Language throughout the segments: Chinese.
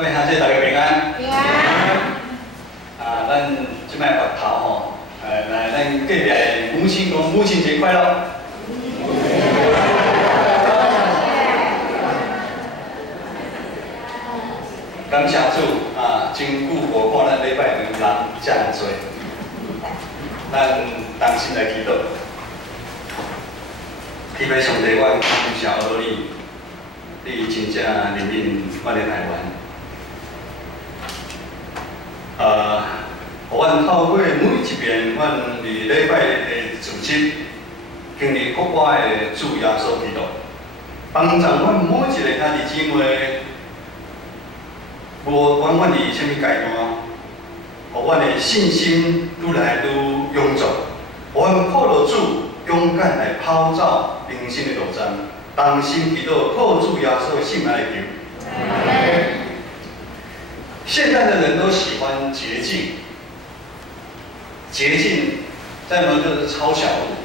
各位下姐大家平安。平安。咱即摆白头吼，来咱隔壁的母亲讲母亲节快乐。感谢主真久无看咱礼拜堂人遮尔多，咱同心来祈祷，祈求上帝，我感谢阿罗你，你真正怜悯我哋台湾。 阮透过每一遍，阮伫礼拜的主日，经历国外的主耶稣基督，帮助阮每一个兄弟姊妹，无管阮伫什么阶段，互阮的信心愈来愈臃肿，互阮靠着主勇敢来跑走人生的路程，同心祈祷，靠主耶稣的圣名来求。现在的人都喜欢捷径。 捷径，再么就是抄小路，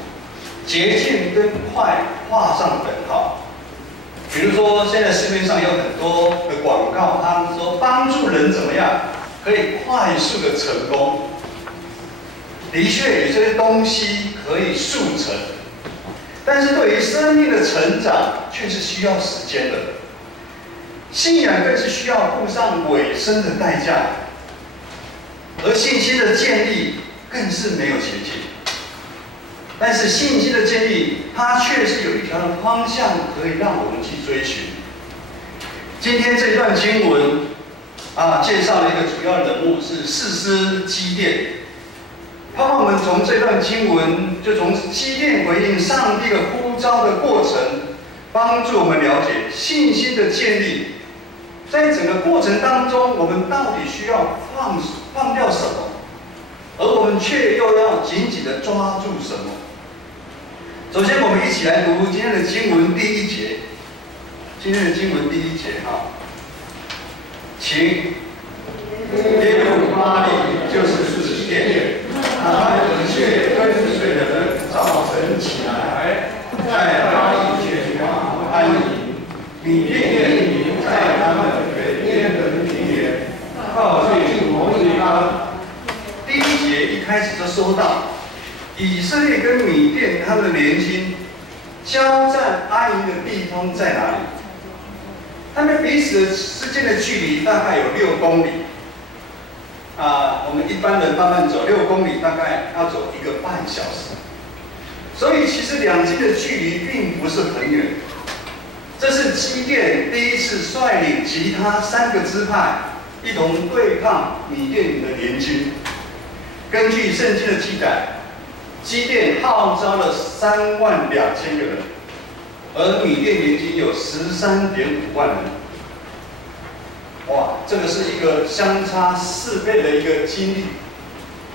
捷径跟快画上等号。比如说，现在市面上有很多的广告，他们说帮助人怎么样可以快速的成功。的确，有些东西可以速成，但是对于生命的成长却是需要时间的。信仰更是需要付上尾声的代价，而信心的建立。 更是没有捷径，但是信心的建立，它确实有一条的方向可以让我们去追寻。今天这段经文介绍了一个主要人物是士师基甸。盼望我们从这段经文，就从基甸回应上帝的呼召的过程，帮助我们了解信心的建立。在整个过程当中，我们到底需要放掉什么？ 而我们却又要紧紧地抓住什么？首先，我们一起来读今天的经文第一节。今天的经文第一节请耶路巴力就是基甸，他的确跟随的人造成起来，在巴力却安营，米甸民在他们北边的平原，靠近摩利安。 第一节一开始就说到，以色列跟米甸他们的联军交战安营的地方在哪里？他们彼此之间的距离大概有6公里。我们一般人慢慢走6公里，大概要走1个半小时。所以其实两军的距离并不是很远。这是基甸第一次率领其他3个支派一同对抗米甸人的联军。 根据圣经的记载，基甸号召了32000个人，而米甸联军有13.5万人。哇，这个是一个相差4倍的一个经历。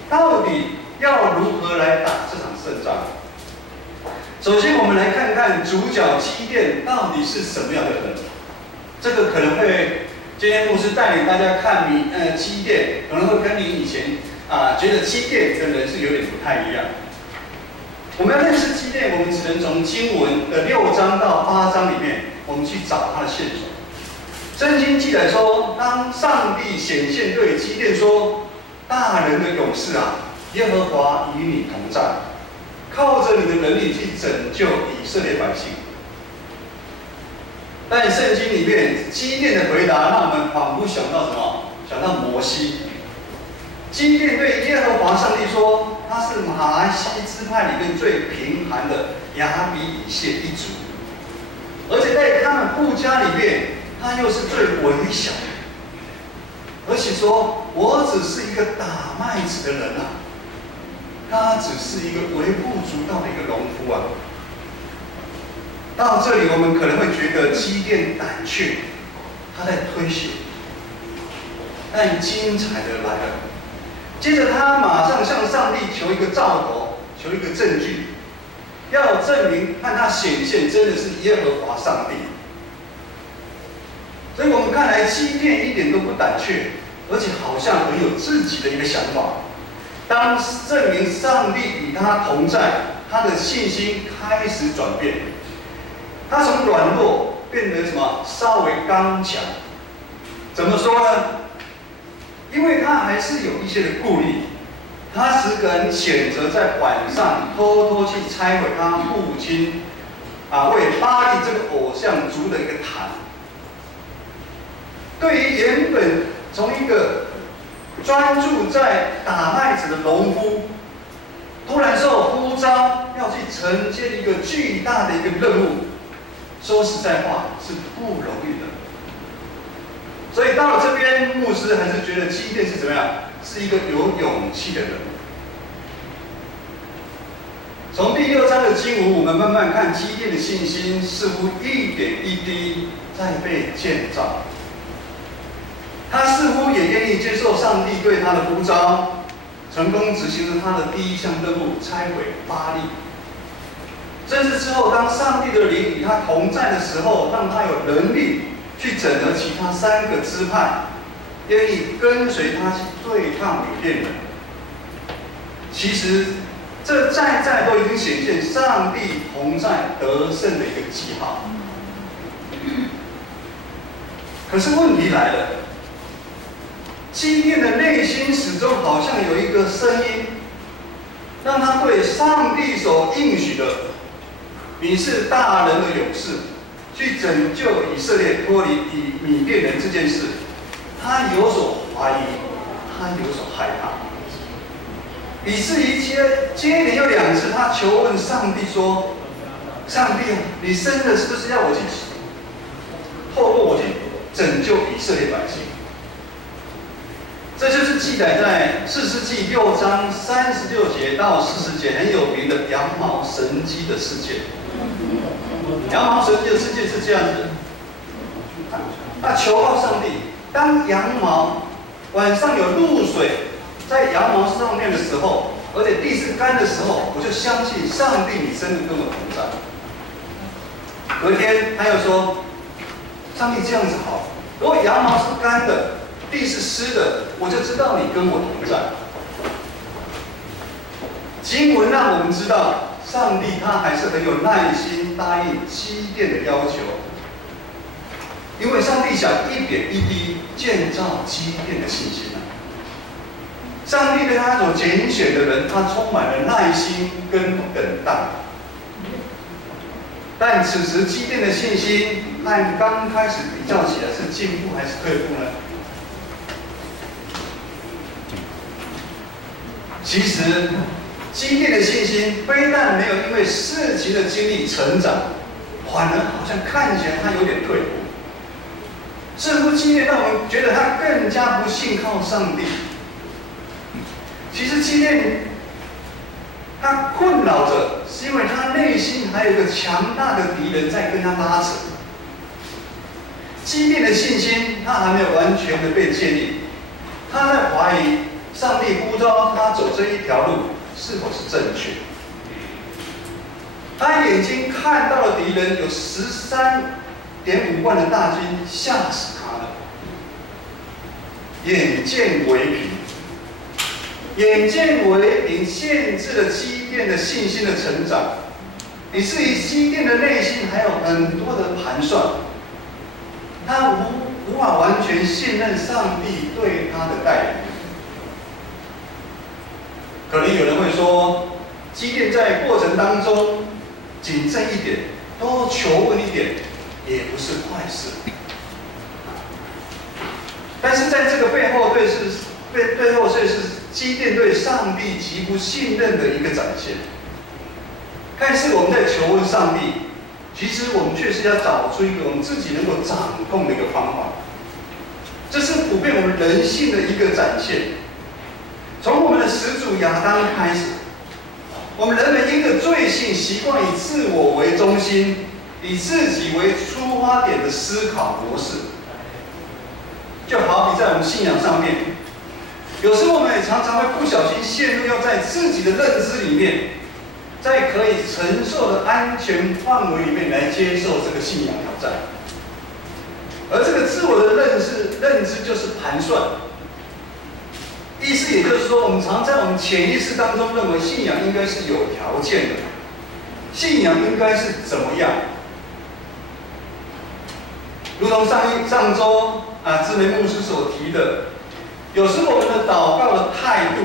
到底要如何来打这场胜仗？首先，我们来看看主角基甸到底是什么样的人。这个可能会今天牧师带领大家看基甸，可能会跟你以前。 觉得基甸跟人是有点不太一样。我们要认识基甸，我们只能从经文的6章到8章里面，我们去找他的线索。圣经记载说，当上帝显现对基甸说：“大人的勇士耶和华与你同在，靠着你的能力去拯救以色列百姓。”但圣经里面基甸的回答，让我们仿佛想到什么？想到摩西。 基甸对耶和华上帝说：“他是马来西支派里面最贫寒的亚比以谢一族，而且在他们部家里面，他又是最微小的。而且说，我只是一个打麦子的人他只是一个微不足道的一个农夫到这里，我们可能会觉得基甸胆怯，他在推卸，但精彩的来了。 接着，他马上向上帝求一个兆头，求一个证据，要证明和他显现真的是耶和华上帝。所以我们看来，基甸一点都不胆怯，而且好像很有自己的一个想法。当证明上帝与他同在，他的信心开始转变，他从软弱变得什么？稍微刚强。怎么说呢？因为他还是有一些的顾虑，他只敢选择在晚上偷偷去拆毁他父亲为巴力这个偶像筑的一个坛。对于原本从一个专注在打麦子的农夫，突然受呼召要去承接一个巨大的一个任务，说实在话是不容易的。所以到了这边，牧师还是觉得基甸是怎么样？是一个有勇气的人。从第6章的经文，我们慢慢看基甸的信心似乎一点一滴在被建造。他似乎也愿意接受上帝对他的呼召，成功执行了他的第一项任务——拆毁巴力。甚至之后，当上帝的灵与他同在的时候，让他有能力去整合其他3个支派，愿意跟随他去对抗缅甸人。其实，这在都已经显现上帝同在得胜的一个记号。可是问题来了。基甸的内心始终好像有一个声音，让他对上帝所应许的“你是大人的勇士，去拯救以色列脱离缅甸人”这件事，他有所怀疑，他有所害怕，以至于接连有2次，他求问上帝说：“上帝啊，你真的是不是要我去透过我去拯救以色列百姓？”这就是记载在士师记6章36节到40节很有名的羊毛神迹的事件。羊毛神迹的事件是这样子的：他求告上帝，当羊毛晚上有露水在羊毛上面的时候，而且地是干的时候，我就相信上帝，你真的跟我同在。隔天他又说：“上帝这样子好，如果羊毛是干的，地是湿的，我就知道你跟我同在。”经文让我们知道，上帝他还是很有耐心答应基甸的要求，因为上帝想一点一滴建造基甸的信心。上帝对他所拣选的人，他充满了耐心跟等待。但此时基甸的信心和刚开始比较起来，是进步还是退步呢？其实，基甸的信心非但没有因为事情的经历成长，反而好像看起来他有点退步。似乎基甸让我们觉得他更加不信靠上帝。其实基甸他困扰着，是因为他内心还有一个强大的敌人在跟他拉扯。基甸的信心他还没有完全的被建立，他在怀疑上帝呼召他走这一条路是否是正确。他眼睛看到了敌人有13.5万的大军，吓死他了。眼见为凭，眼见为凭限制了基甸的信心的成长，以至于基甸的内心还有很多的盘算，他无法完全信任上帝对他的带领。可能有人会说，基甸在过程当中谨慎一点，多求问一点，也不是坏事。但是在这个背后，却是基甸对上帝极不信任的一个展现。看似我们在求问上帝，其实我们却是要找出一个我们自己能够掌控的一个方法。这是普遍我们人性的一个展现。从我们的始祖亚当开始，我们人们因着罪性，习惯以自我为中心，以自己为出发点的思考模式。就好比在我们信仰上面，有时候我们也常常会不小心陷入要在自己的认知里面，在可以承受的安全范围里面来接受这个信仰挑战。而这个自我的认知就是盘算。意思也就是说，我们常在我们潜意识当中认为信仰应该是有条件的，信仰应该是怎么样？如同上周志梅牧师所提的，有时我们的祷告的态度，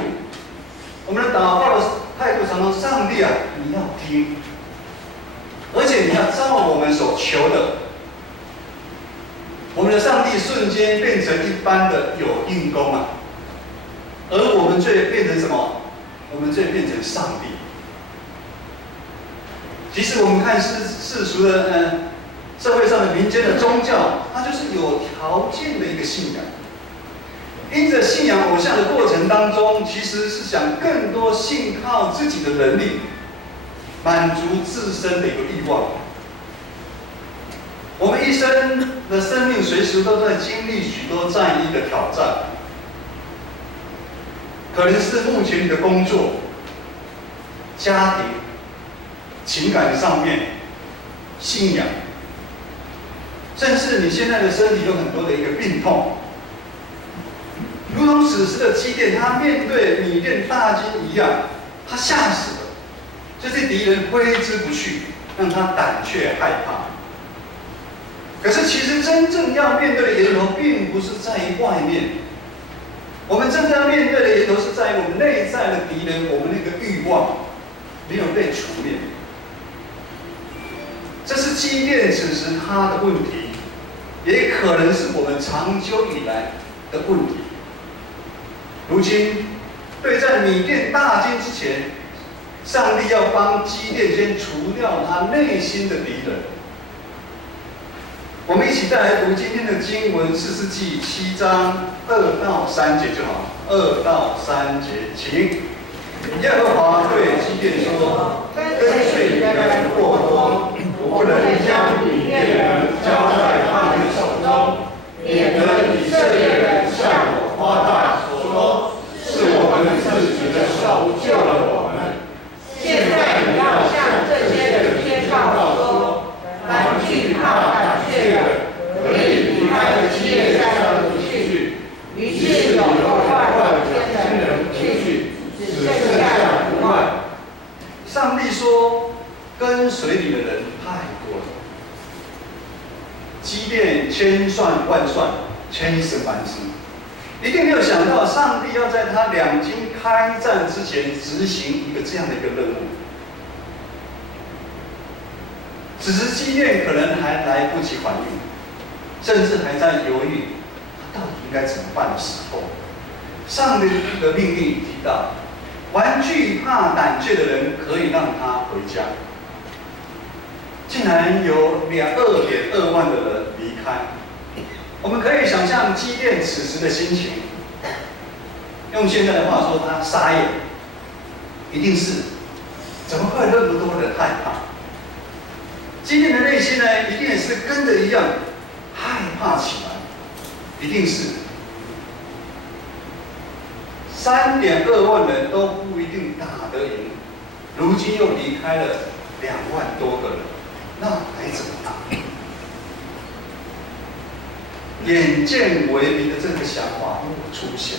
常常上帝啊，你要听，而且你要照我们所求的，我们的上帝瞬间变成一般的有应功啊，而我们却变成什么？我们却变成上帝。其实我们看世俗的社会上的民间的宗教，它就是有条件的一个信仰。因着信仰偶像的过程当中，其实是想更多信靠自己的能力，满足自身的一个欲望。我们一生的生命随时都在经历许多这样一个挑战，可能是目前你的工作、家庭、情感上面、信仰，甚至你现在的身体有很多的一个病痛。如同此时的基甸，他面对米甸大军一样，他吓死了。这些敌人挥之不去，让他胆怯害怕。可是，其实真正要面对的源头，并不是在于外面。我们真正要面对的源头，是在于我们内在的敌人，我们那个欲望没有被除灭。这是基甸此时他的问题，也可能是我们长久以来的问题。如今，对战米甸大军之前，上帝要帮基甸先除掉他内心的敌人。我们一起再来读今天的经文，《士师记》7章2到3节就好。2到3节，请。耶和华对基甸说：“跟随你的人过多，我不能将米甸人交在他们手中，免得以色列人向我夸大。”是我们自己的手救了我们。现在你要向这些人宣告说：凡惧怕胆怯的，可以离开基列山而去。于是有60000人出去，只剩下1万。上帝说：跟随你的人太多了。基甸千算万算，千丝万丝。一定没有想到，上帝要在他两军开战之前执行一个这样的一个任务。此时基甸可能还来不及反应，甚至还在犹豫他到底应该怎么办的时候，上帝的命令提到，凡惧怕胆怯的人可以让他回家。竟然有2.2万的人离开。我们可以想象基甸此时的心情，用现在的话说，他傻眼，一定是怎么会那么多人害怕？基甸的内心呢，一定也是跟着一样害怕起来，一定是3.2万人都不一定打得赢，如今又离开了2万多个人，那该怎么打？眼见为凭的这个想法出现。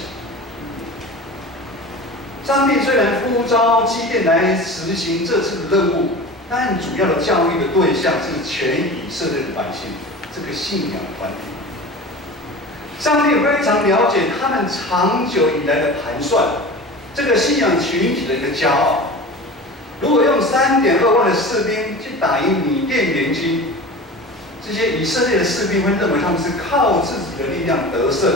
上帝虽然呼召基甸来实行这次的任务，但主要的教育的对象是全以色列的百姓，这个信仰团体。上帝非常了解他们长久以来的盘算，这个信仰群体的一个骄傲。如果用3.2万的士兵去打赢米甸联军，这些以色列的士兵会认为他们是靠自己的力量得胜，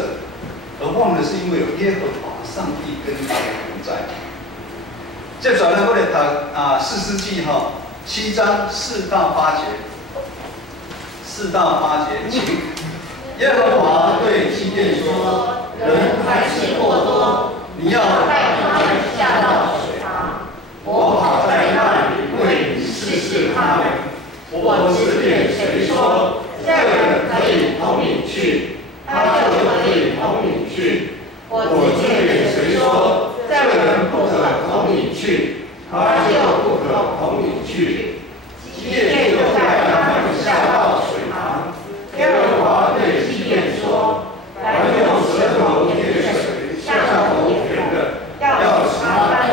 而忘了是因为有耶和华上帝跟他们同在。接着呢，我来读士师记7章4到8节，4到8节，请。耶和华对基甸说：人还是过多，你要带他们下到水旁，我好在那里为你试试他们。我指点谁说这人可以同你去，他就可以同你去；我指点谁说这人不可同你去，他就不可同你去。基甸就带他们下到水旁。耶和华对基甸说：凡用舌头舔水下头舔的，要使他端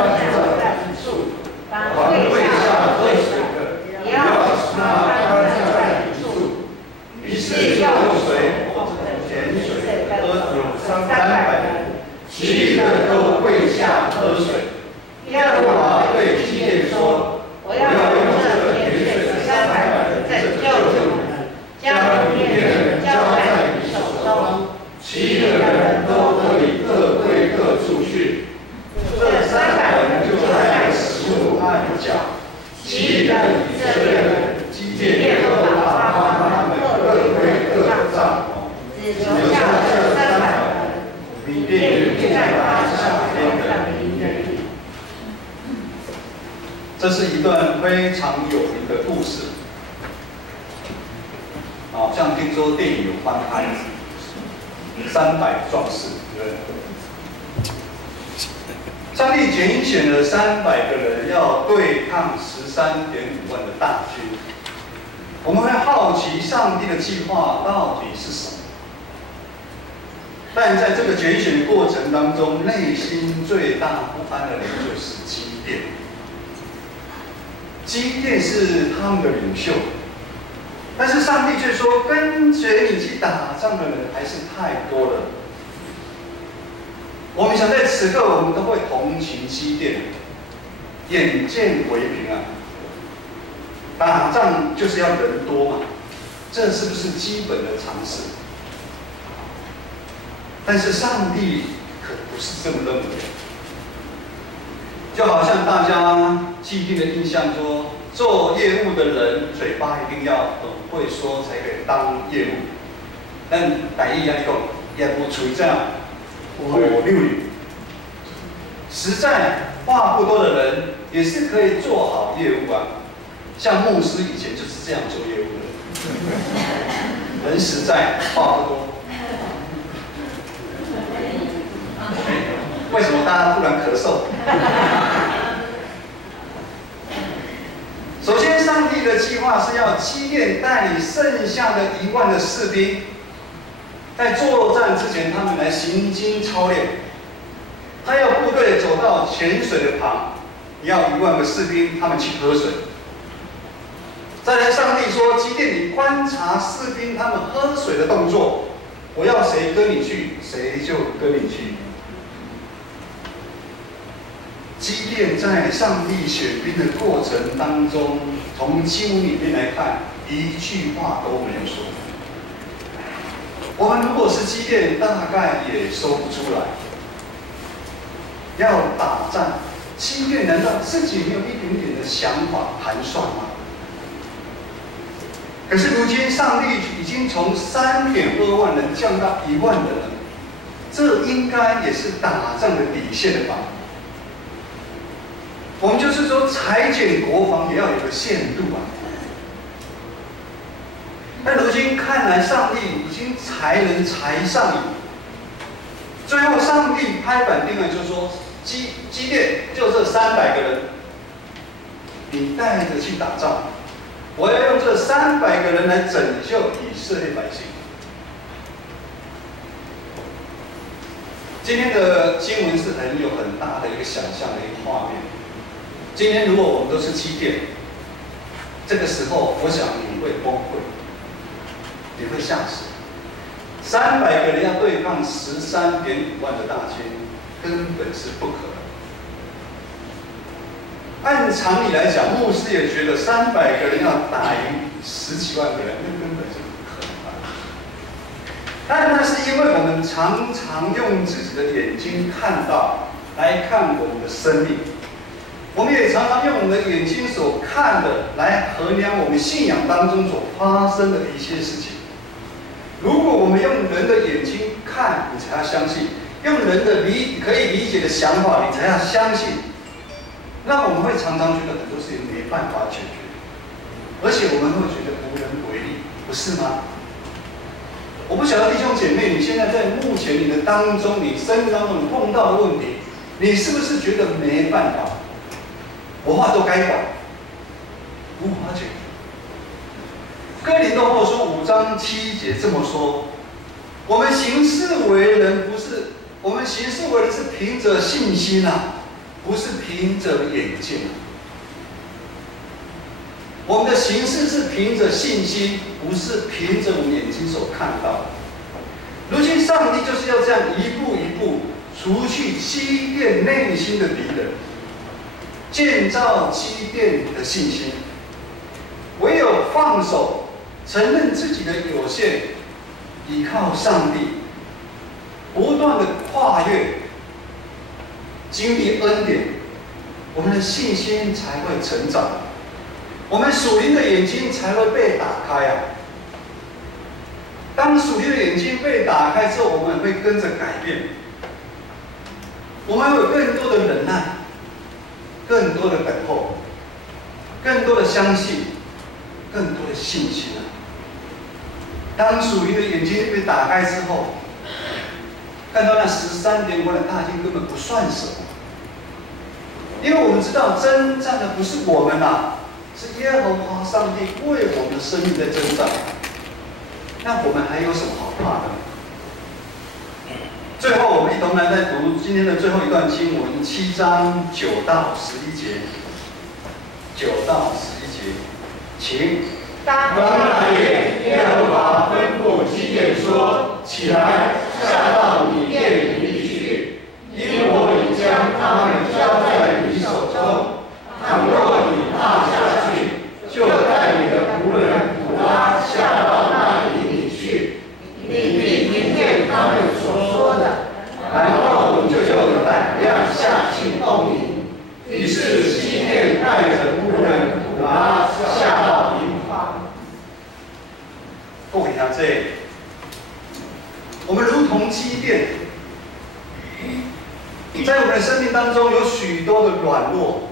在一处；凡跪下喝水的，也要使他端在一处。于是用水或者甜水人都跪下喝水。耶和华对基甸说：“我要用这甜水的300人拯救你们，将米甸人交在你手中，其余的人都可以各归各处去。这300人就带食物和脚，其余的以色列人、基甸都打发他们各归各的帐篷，只留下这300人。米甸人就在他下边的营垒里。”这是一段非常有名的故事，好像听说电影有翻拍，300壮士，对不对？上帝拣选了300个人要对抗13.5万的大军，我们会好奇上帝的计划到底是什么？但在这个拣选过程当中，内心最大不安的人就是基甸。基甸是他们的领袖，但是上帝却说，跟随你去打仗的人还是太多了。我们想在此刻，我们都会同情基甸，眼见为凭啊！打仗就是要人多嘛，这是不是基本的常识？但是上帝可不是这么认为。就好像大家既定的印象说，做业务的人嘴巴一定要很会说才可以当业务。但台语来讲，也不处于这样五六语。实在话不多的人也是可以做好业务啊。像牧师以前就是这样做业务的，人实在话不多。为什么大家突然咳嗽？首先，上帝的计划是要基甸带领剩下的1万的士兵，在作战之前，他们来行军操练。他要部队走到泉水的旁，你要1万个士兵，他们去喝水。再来，上帝说：“基甸，你观察士兵他们喝水的动作，我要谁跟你去，谁就跟你去。”基甸在上帝选兵的过程当中，从经文里面来看，一句话都没有说。我们如果是基甸，大概也说不出来。要打仗，基甸难道自己没有一点点的想法盘算吗？可是如今上帝已经从3.2万人降到1万人了，这应该也是打仗的底线了吧？我们就是说，裁减国防也要有个限度啊。但如今看来，上帝已经裁人裁上瘾，最后上帝拍板定案，就说基甸就这300个人，你带着去打仗，我要用这300个人来拯救以色列百姓。今天的经文是很大的一个想象的一个画面。今天如果我们都是基甸，这个时候我想你会崩溃，你会吓死。300个人要对抗13.5万的大军，根本是不可能。按常理来讲，牧师也觉得300个人要打赢10几万个人，那根本是不可能的。但那是因为我们常常用自己的眼睛看到来看我们的生命。我们也常常用我们的眼睛所看的来衡量我们信仰当中所发生的一些事情。如果我们用人的眼睛看，你才要相信；用人的可以理解的想法，你才要相信。那我们会常常觉得很多事情没办法解决，而且我们会觉得无能为力，不是吗？我不晓得弟兄姐妹，你现在在目前你的当中，你生命当中碰到的问题，你是不是觉得没办法？我话都该管，无法解决。哥林多后书5章7节这么说：我们行事为人我们行事为人是凭着信心啊，不是凭着眼见啊。我们的行事是凭着信心，不是凭着我们眼睛所看到的。如今上帝就是要这样一步一步除去基甸内心的敌人，建造基甸的信心。唯有放手，承认自己的有限，依靠上帝，不断的跨越，经历恩典，我们的信心才会成长，我们属灵的眼睛才会被打开啊！当属灵的眼睛被打开之后，我们会跟着改变，我们会有更多的忍耐，更多的等候，更多的相信，更多的信心啊！当属灵的眼睛被打开之后，看到那13.5万的大军根本不算什么，因为我们知道征战的不是我们啊，是耶和华上帝为我们的生命在征战。那我们还有什么好怕的？最后，我们一同来再读今天的最后一段经文，7章9到11节。9到11节，请。当那夜，耶和华吩咐基甸说：“起来，下到米甸营里去，因我已将他们交在你手中。倘若你怕下去，就带你的仆人普拉下到那营里去，你必听见他们所说的，然后你就有胆量下去攻营。”于是基甸带着仆人普拉下到营房。各位兄弟，我们如同基甸，在我们的生命当中有许多的软弱、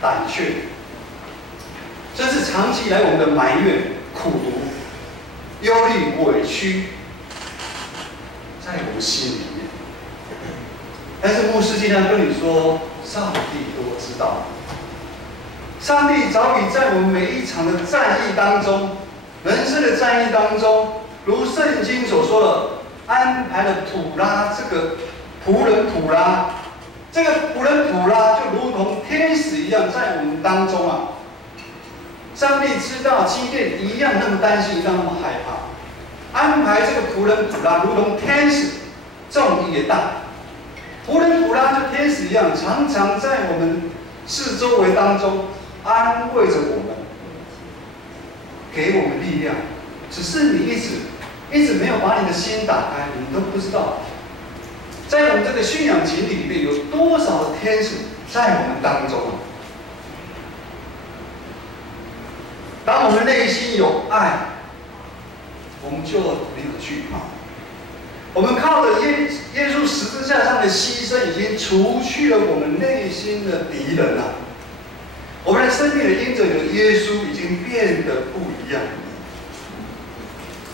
胆怯，甚至长期以来我们的埋怨、苦毒、忧虑、委屈，在我们心里面。但是牧师经常跟你说，上帝都知道，上帝早已在我们每一场的战役当中。人生的战役当中，如圣经所说的，安排了普拉这个仆人普拉，这个仆人普拉就如同天使一样在我们当中啊。上帝知道基甸一样那么担心，一样那么害怕，安排这个仆人普拉如同天使，重也大。仆人普拉就天使一样，常常在我们四周围当中安慰着我们。给我们力量，只是你一直没有把你的心打开，你都不知道，在我们这个信仰群体里面有多少的天使在我们当中啊！当我们内心有爱，我们就没有惧怕。我们靠着耶稣十字架上的牺牲，已经除去了我们内心的敌人了。我们的生命的因着有耶稣，已经变得不一样。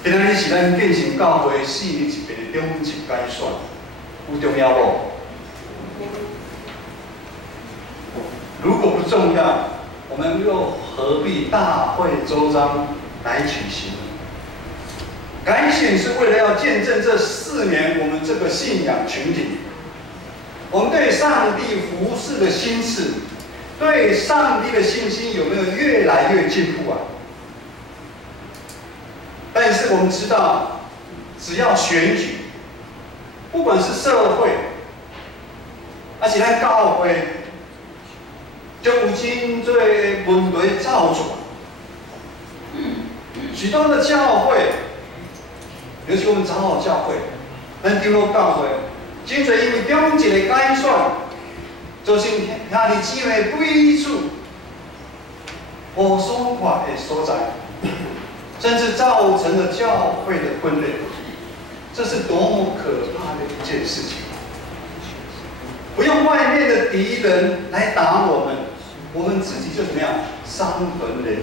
今仔日是咱建成教会4年一遍的中级改选，有重要不？如果不重要，我们又何必大会周章来举行？改选是为了要见证这4年我们这个信仰群体，我们对上帝服事的心志。对上帝的信心有没有越来越进步啊？但是我们知道，只要选举，不管是社会，而且咱教会，就有真多问题造作。许多的教会，尤其我们长老教会，咱长老教会，真多因为中一个改选。就是兄弟姊妹归处无爽快的所在，甚至造成了教会的分裂，这是多么可怕的一件事情！不用外面的敌人来打我们，我们自己就怎么样伤痕累累。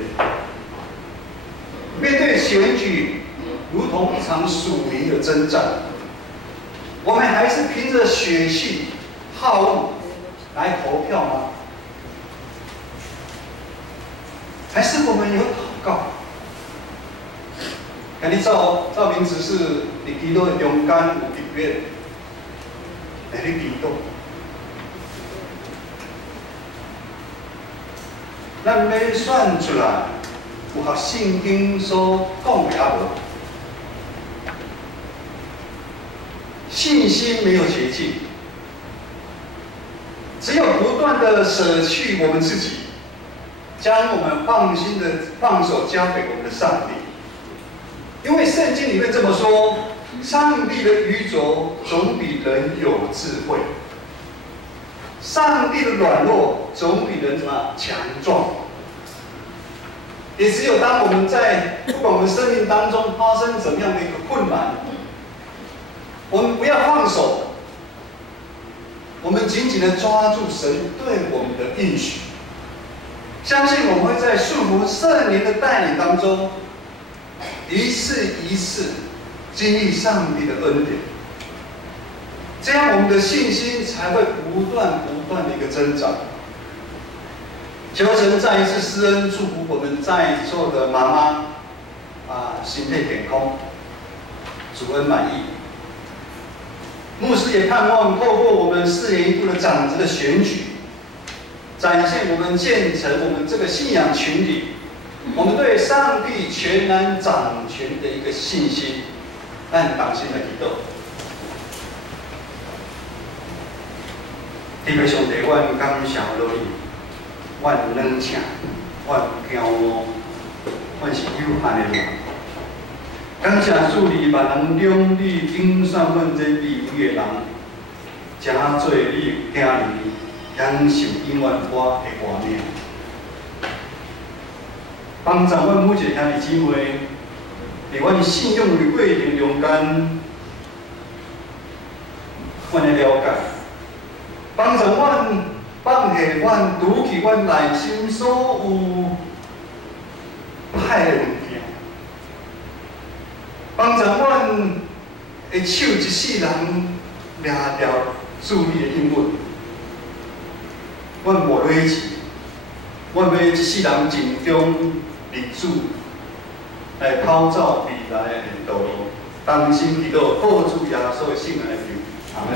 面对选举，如同一场属灵的征战，我们还是凭着血气、好恶来投票吗？还是我们有祷告？今日照明执事伫基督的中间有特别来咧祈祷。咱要选出来符合圣经所讲的啊无？信心没有捷径，只有不断的舍去我们自己，将我们放手交给我们的上帝。因为圣经里面这么说，上帝的愚拙总比人有智慧，上帝的软弱总比人什么强壮。也只有当我们在不管我们生命当中发生怎么样的一个困难，我们不要放手，我们紧紧的抓住神对我们的应许，相信我们会在束缚圣灵的带领当中，一次一次经历上帝的恩典，这样我们的信心才会不断的一个增长。求神再一次施恩，祝福我们在座的妈妈心肺健康，主恩满意。牧师也盼望透过我们4年1度的长子的选举，展现我们建成我们这个信仰群体，我们对上帝全然掌权的一个信心，咱同心来祈祷。天父上帝，我感谢你。我软请，我骄傲，我是有限的人。感谢主，你万人中，你拣选阮这卑微的人，真做你的儿女，享受永远我的画面。帮助阮每一个兄弟姊妹，伫阮信仰的过程中间，阮的了解，帮助阮。放下阮拄起阮内心所有歹的物件，帮助阮的手一世人掠掉主你的应允，阮无累志，阮要一世人尽忠立主，来跑走未来的道路。当心祈祷，靠主耶稣的圣名来求，阿门。